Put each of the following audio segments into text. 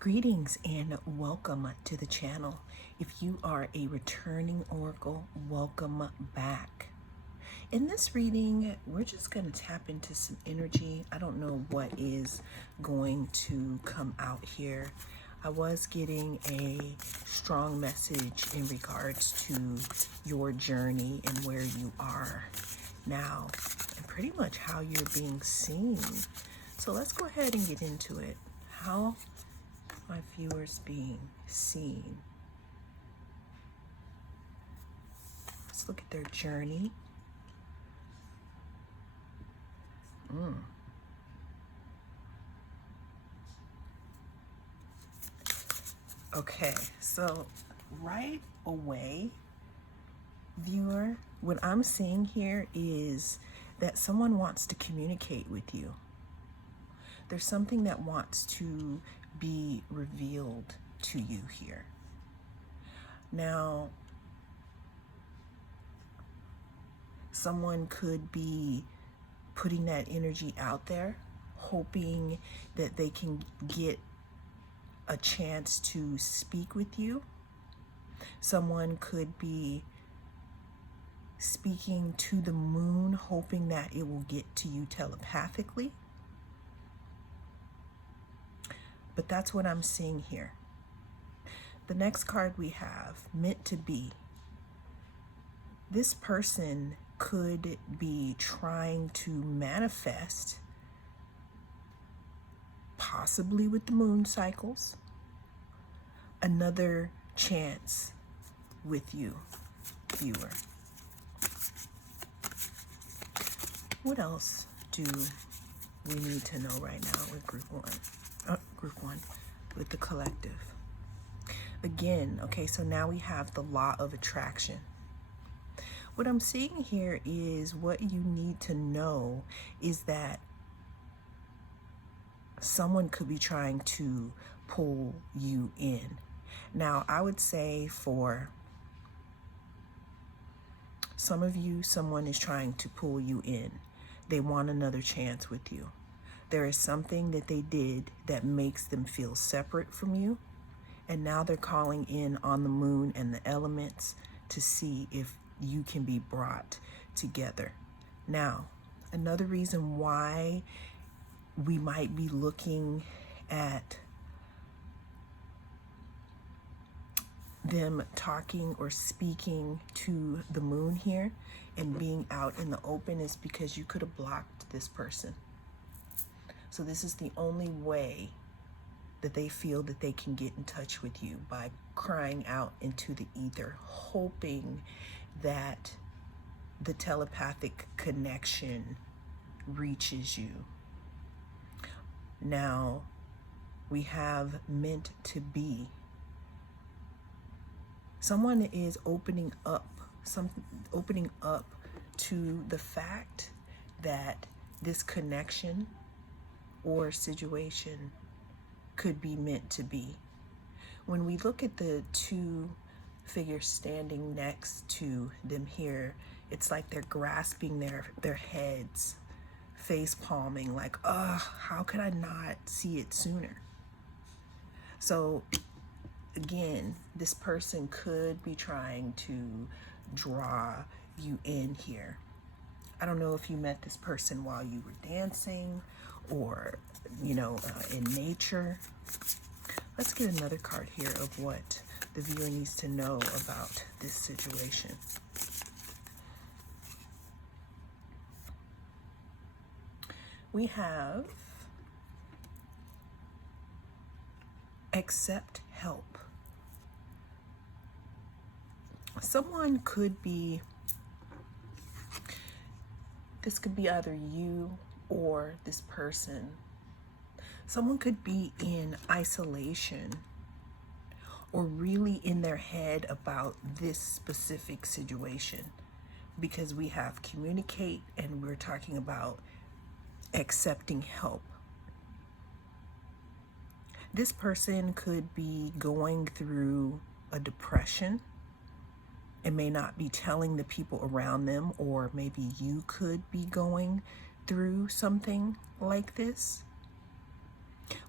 Greetings and welcome to the channel. If you are a returning oracle, welcome back. In this reading, we're just going to tap into some energy. I don't know what is going to come out here. I was getting a strong message in regards to your journey and where you are now, and pretty much how you're being seen. So let's go ahead and get into it. How my viewers being seen? Let's look at their journey. Okay, so right away, viewer, what I'm seeing here is that someone wants to communicate with you. There's something that wants to be revealed to you here. Now, someone could be putting that energy out there, hoping that they can get a chance to speak with you. Someone could be speaking to the moon, hoping that it will get to you telepathically. But that's what I'm seeing here. The next card we have, meant to be. This person could be trying to manifest, possibly with the moon cycles, another chance with you, viewer. What else do we need to know right now with group one, with the collective? Again, okay, so now we have the law of attraction. What I'm seeing here is what you need to know is that someone could be trying to pull you in. Now, I would say for some of you, someone is trying to pull you in. They want another chance with you. There is something that they did that makes them feel separate from you. And now they're calling in on the moon and the elements to see if you can be brought together. Now, another reason why we might be looking at them talking or speaking to the moon here and being out in the open is because you could have blocked this person. So this is the only way that they feel that they can get in touch with you, by crying out into the ether, hoping that the telepathic connection reaches you. Now, we have meant to be. Someone is opening up to the fact that this connection or situation could be meant to be. When we look at the two figures standing next to them here, it's like they're grasping their heads, face palming, like, how could I not see it sooner? So again, this person could be trying to draw you in here. I don't know if you met this person while you were dancing or, in nature. Let's get another card here of what the viewer needs to know about this situation. We have accept help. Someone could be, this could be either you or this person. Someone could be in isolation or really in their head about this specific situation, because we have communicate and we're talking about accepting help. This person could be going through a depression and may not be telling the people around them, or maybe you could be going through something like this.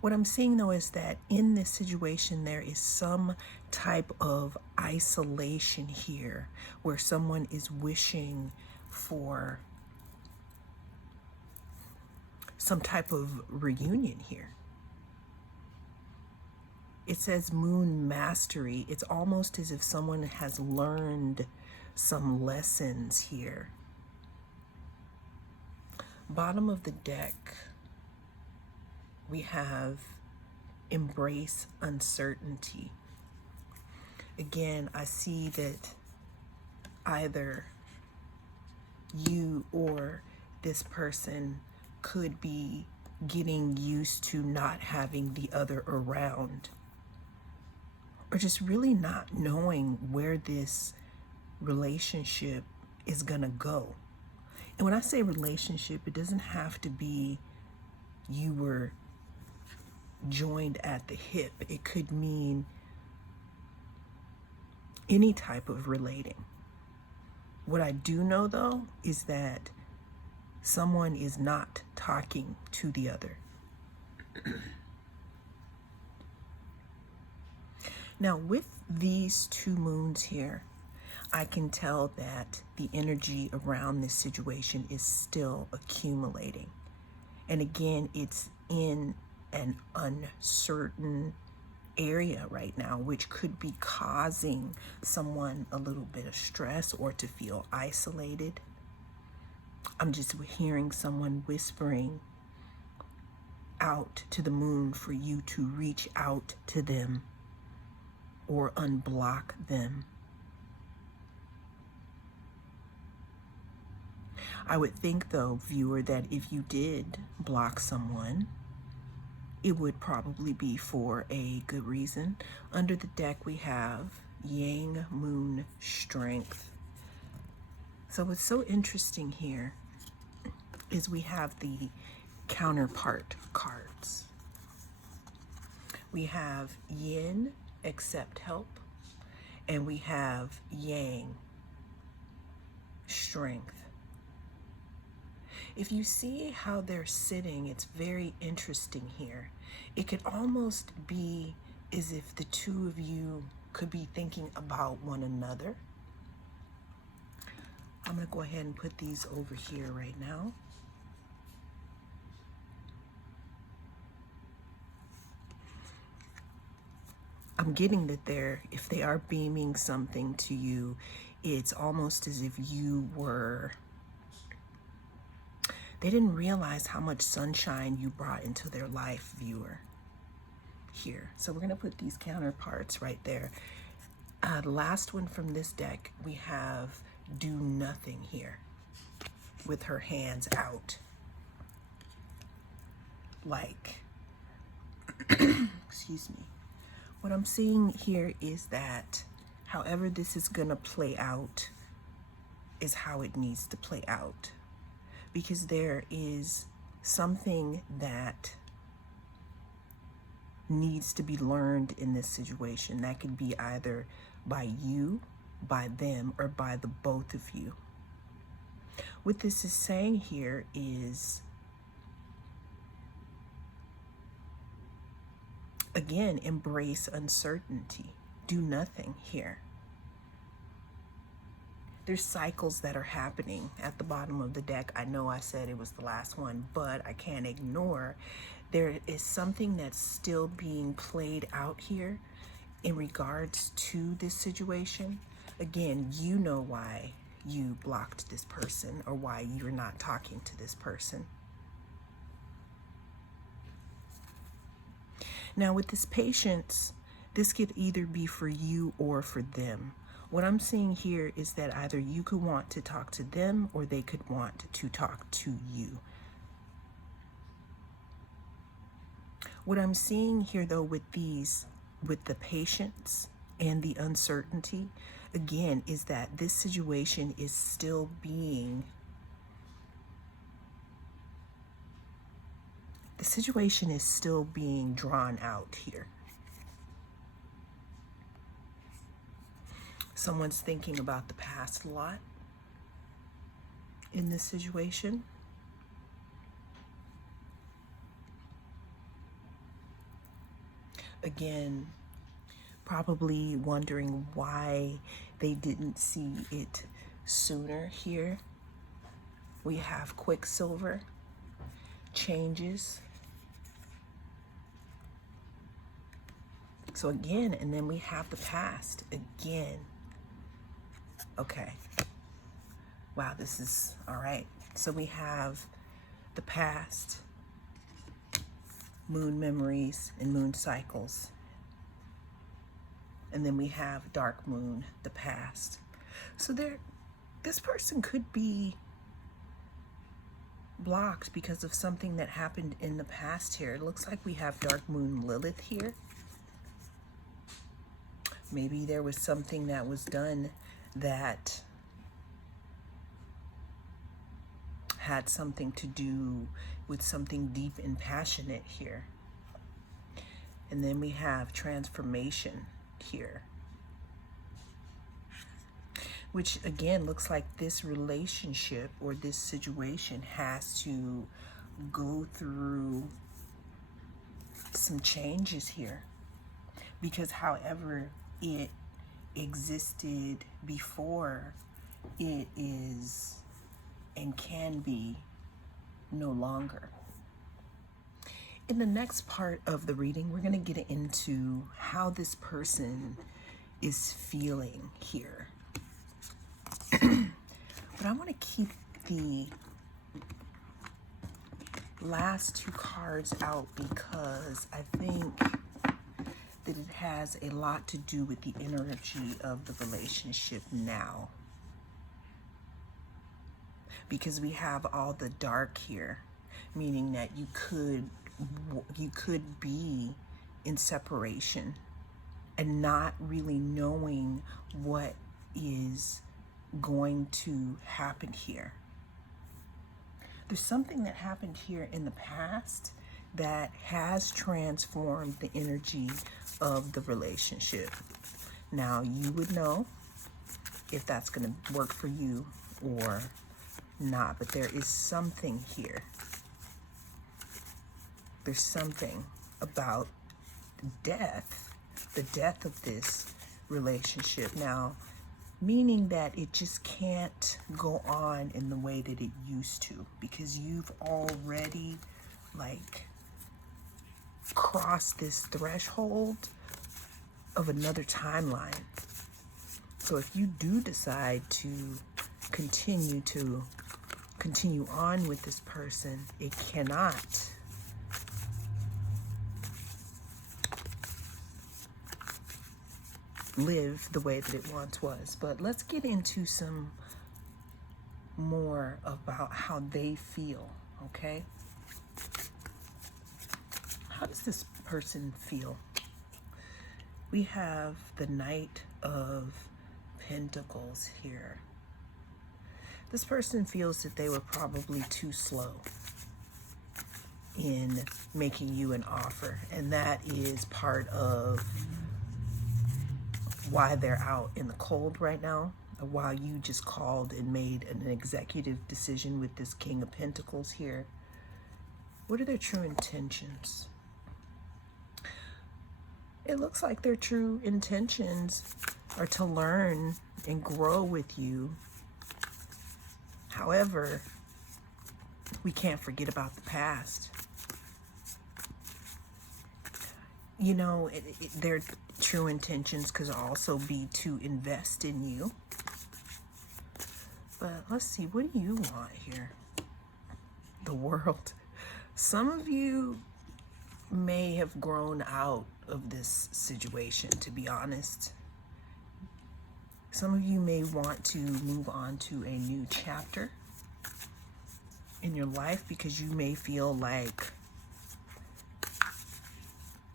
What I'm seeing though is that in this situation, there is some type of isolation here where someone is wishing for some type of reunion here. It says moon mastery. It's almost as if someone has learned some lessons here. Bottom of the deck, we have embrace uncertainty. Again, I see that either you or this person could be getting used to not having the other around, or just really not knowing where this relationship is gonna go. And when I say relationship, it doesn't have to be you were joined at the hip. It could mean any type of relating. What I do know though is that someone is not talking to the other. Now with these two moons here, I can tell that the energy around this situation is still accumulating. And again, it's in an uncertain area right now, which could be causing someone a little bit of stress or to feel isolated. I'm just hearing someone whispering out to the moon for you to reach out to them or unblock them. I would think though, viewer, that if you did block someone, it would probably be for a good reason. Under the deck we have Yang Moon Strength. So what's so interesting here is we have the counterpart cards. We have Yin, accept help, and we have Yang, strength. If you see how they're sitting, it's very interesting here. It could almost be as if the two of you could be thinking about one another. I'm going to go ahead and put these over here right now. I'm getting that if they are beaming something to you, it's almost as if they didn't realize how much sunshine you brought into their life, viewer, here. So we're gonna put these counterparts right there. The last one from this deck, we have do nothing here with her hands out. Like, excuse me. What I'm seeing here is that however this is gonna play out is how it needs to play out. Because there is something that needs to be learned in this situation. That could be either by you, by them, or by the both of you. What this is saying here is, again, embrace uncertainty. Do nothing here. There's cycles that are happening at the bottom of the deck. I know I said it was the last one, but I can't ignore there is something that's still being played out here in regards to this situation. Again, you know why you blocked this person or why you're not talking to this person. Now with this patience, this could either be for you or for them. What I'm seeing here is that either you could want to talk to them or they could want to talk to you. What I'm seeing here though with the patience and the uncertainty, again, is that this situation is still being drawn out here. Someone's thinking about the past a lot in this situation. Again, probably wondering why they didn't see it sooner here. We have Quicksilver, changes. So again, and then we have the past again. Okay. Wow, this is all right. So we have the past, moon memories and moon cycles. And then we have dark moon, the past. So this person could be blocked because of something that happened in the past here. It looks like we have dark moon Lilith here. Maybe there was something that was done that had something to do with something deep and passionate here. And then we have transformation here, which again looks like this relationship or this situation has to go through some changes here, because however it existed before, it is and can be no longer. In the next part of the reading, we're going to get into how this person is feeling here. But I want to keep the last two cards out because I think that it has a lot to do with the energy of the relationship now. Because we have all the dark here, meaning that you could be in separation and not really knowing what is going to happen here. There's something that happened here in the past that has transformed the energy of the relationship. Now, you would know if that's going to work for you or not, but there is something here. There's something about death, the death of this relationship now, meaning that it just can't go on in the way that it used to, because you've already crossed this threshold of another timeline. So if you do decide to continue on with this person, it cannot live the way that it once was. But let's get into some more about how they feel, okay? How does this person feel? We have the Knight of Pentacles here. This person feels that they were probably too slow in making you an offer, and that is part of why they're out in the cold right now, while you just called and made an executive decision with this King of Pentacles here. What are their true intentions? It looks like their true intentions are to learn and grow with you. However, we can't forget about the past. You know, their true intentions could also be to invest in you. But let's see, what do you want here? The World. Some of you may have grown out of this situation, to be honest. Some of you may want to move on to a new chapter in your life because you may feel like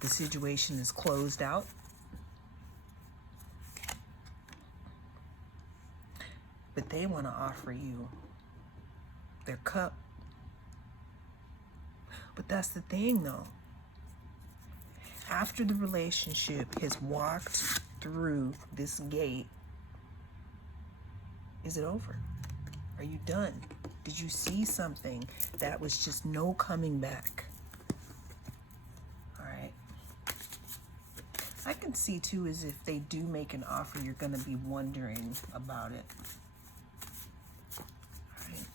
the situation is closed out. But they want to offer you their cup. But that's the thing, though. After the relationship has walked through this gate, is it over? Are you done? Did you see something that was just no coming back? All right. I can see too is if they do make an offer, you're going to be wondering about it. All right.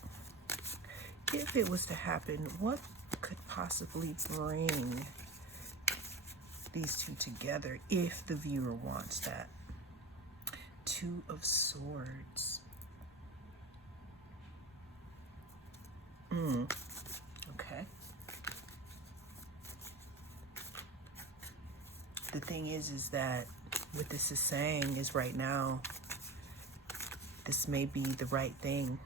If it was to happen, what could possibly bring these two together if the viewer wants that? Two of Swords. Okay. The thing is that what this is saying is right now, this may be the right thing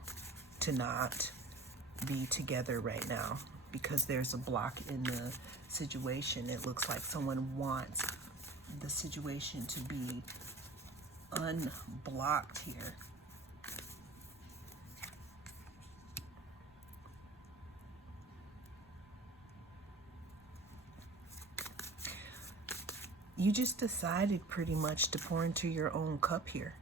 to not be together right now because there's a block in the situation. It looks like someone wants the situation to be unblocked here. You just decided pretty much to pour into your own cup here,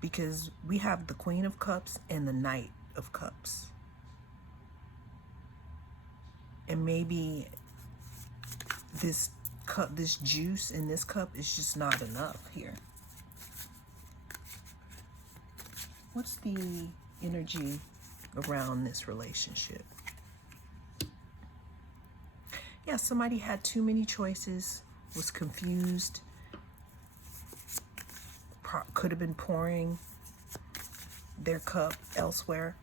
because we have the Queen of Cups and the Knight of Cups. And maybe this cup, this juice in this cup is just not enough here. What's the energy around this relationship? Yeah, somebody had too many choices, was confused, could have been pouring their cup elsewhere,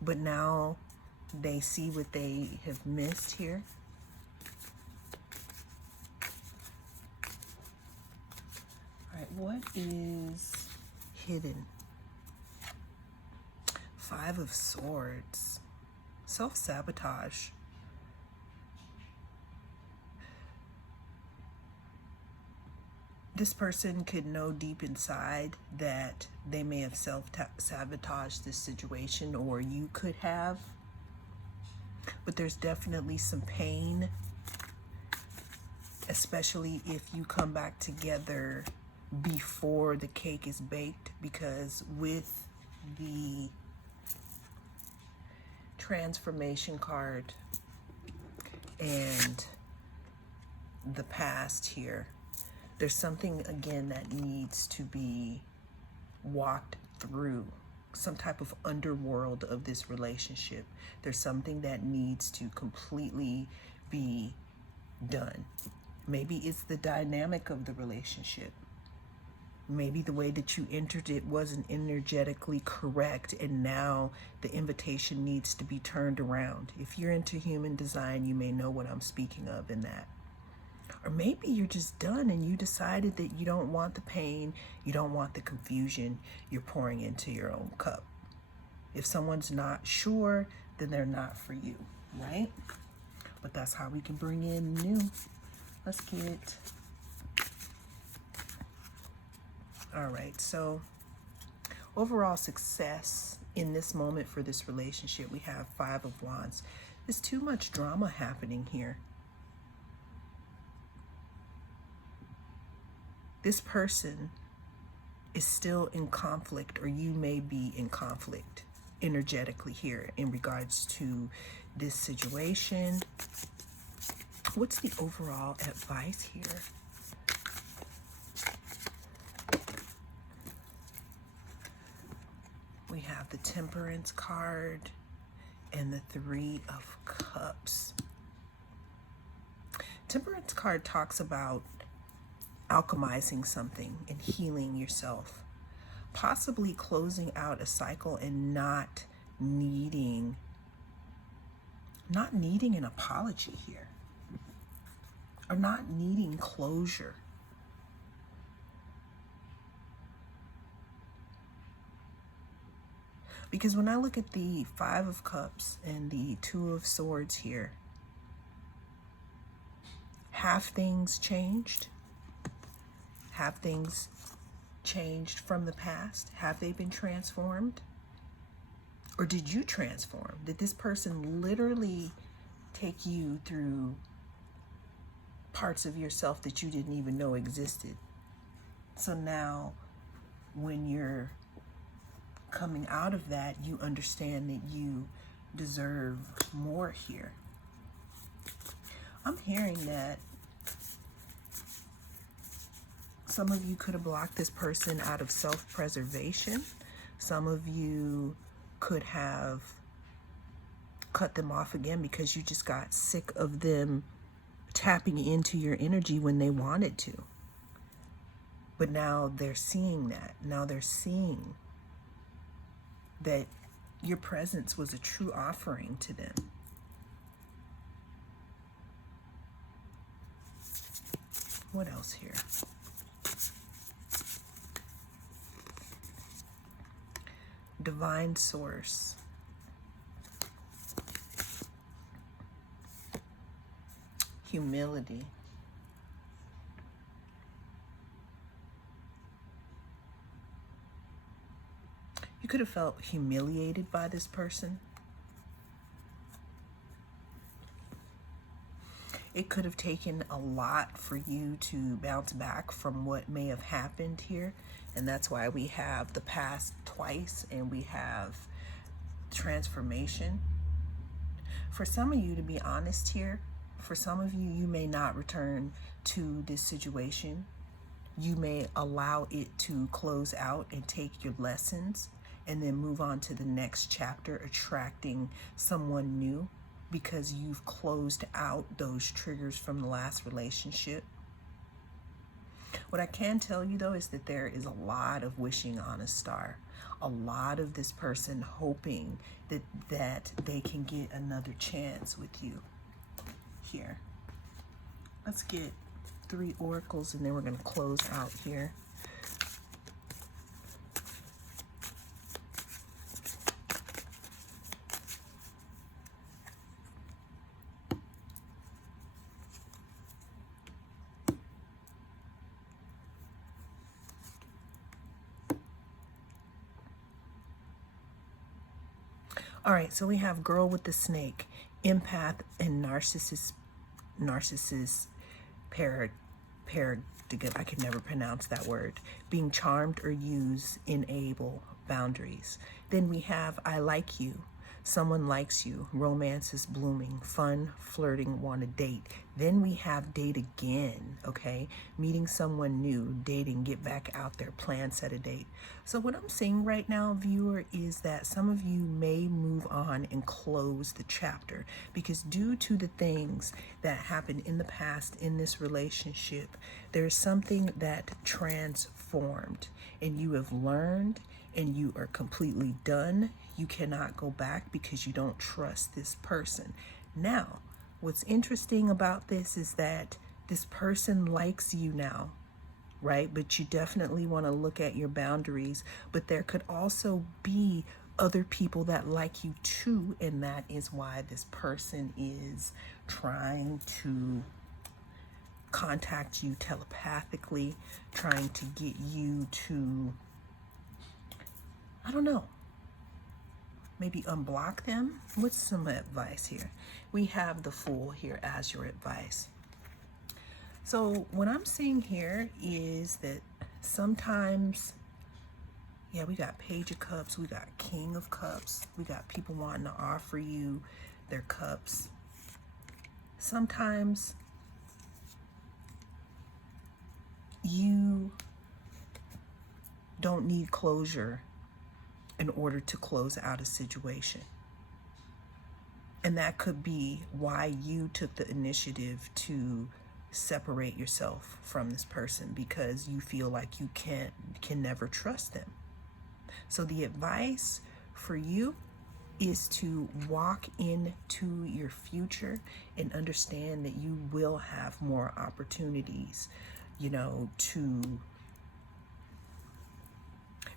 but now they see what they have missed here. All right, what is hidden? Five of Swords. Self-sabotage. This person could know deep inside that they may have self-sabotaged this situation, or you could have. But there's definitely some pain, especially if you come back together before the cake is baked, because with the transformation card and the past here, there's something again that needs to be walked through, some type of underworld of this relationship. There's something that needs to completely be done. Maybe it's the dynamic of the relationship. Maybe the way that you entered it wasn't energetically correct, and now the invitation needs to be turned around. If you're into human design, you may know what I'm speaking of in that. Or maybe you're just done and you decided that you don't want the pain, you don't want the confusion, you're pouring into your own cup. If someone's not sure, then they're not for you, right? But that's how we can bring in new. Let's get... All right, so overall success in this moment for this relationship, we have Five of Wands. There's too much drama happening here. This person is still in conflict, or you may be in conflict energetically here in regards to this situation. What's the overall advice here? We have the Temperance card and the Three of Cups. Temperance card talks about alchemizing something and healing yourself, possibly closing out a cycle and not needing an apology here, or not needing closure. Because when I look at the Five of Cups and the Two of Swords here, have things changed? Have things changed from the past? Have they been transformed? Or did you transform? Did this person literally take you through parts of yourself that you didn't even know existed? So now when you're coming out of that, you understand that you deserve more here. I'm hearing that Some of you could have blocked this person out of self-preservation. Some of you could have cut them off again because you just got sick of them tapping into your energy when they wanted to. But now they're seeing that. Now they're seeing that your presence was a true offering to them. What else here? Divine source. Humility. You could have felt humiliated by this person. It could have taken a lot for you to bounce back from what may have happened here. And that's why we have the past twice and we have transformation. For some of you, to be honest here, for some of you, you may not return to this situation. You may allow it to close out and take your lessons and then move on to the next chapter, attracting someone new because you've closed out those triggers from the last relationship. What I can tell you though is that there is a lot of wishing on a star. A lot of this person hoping that they can get another chance with you here. Let's get 3 oracles and then we're going to close out here. All right, so we have girl with the snake, empath, and narcissist, I could never pronounce that word, being charmed or used, enable boundaries. Then we have I like you, someone likes you, romance is blooming, fun, flirting, want to date. Then we have date again, okay? Meeting someone new, dating, get back out there, plan, set a date. So what I'm seeing right now, viewer, is that some of you may move on and close the chapter because due to the things that happened in the past in this relationship, there's something that transformed and you have learned and you are completely done. You cannot go back because you don't trust this person. Now, what's interesting about this is that this person likes you now, right? But you definitely want to look at your boundaries. But there could also be other people that like you too, and that is why this person is trying to contact you telepathically, trying to get you to, I don't know, maybe unblock them. What's some advice here? We have the Fool here as your advice. So what I'm seeing here is that sometimes, yeah, we got Page of Cups, we got King of Cups, we got people wanting to offer you their cups. Sometimes you don't need closure in order to close out a situation. And that could be why you took the initiative to separate yourself from this person, because you feel like you can never trust them. So the advice for you is to walk into your future and understand that you will have more opportunities, you know, to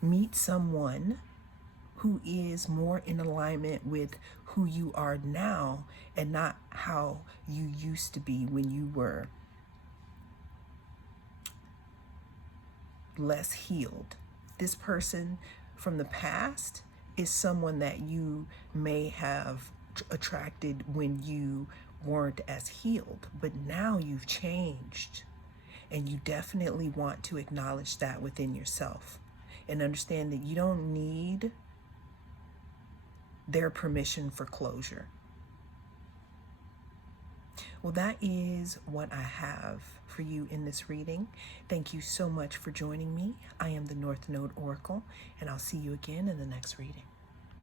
meet someone who is more in alignment with who you are now and not how you used to be when you were less healed. This person from the past is someone that you may have attracted when you weren't as healed, but now you've changed, and you definitely want to acknowledge that within yourself and understand that you don't need their permission for closure. Well, that is what I have for you in this reading. Thank you so much for joining me. I am the North Node Oracle, and I'll see you again in the next reading.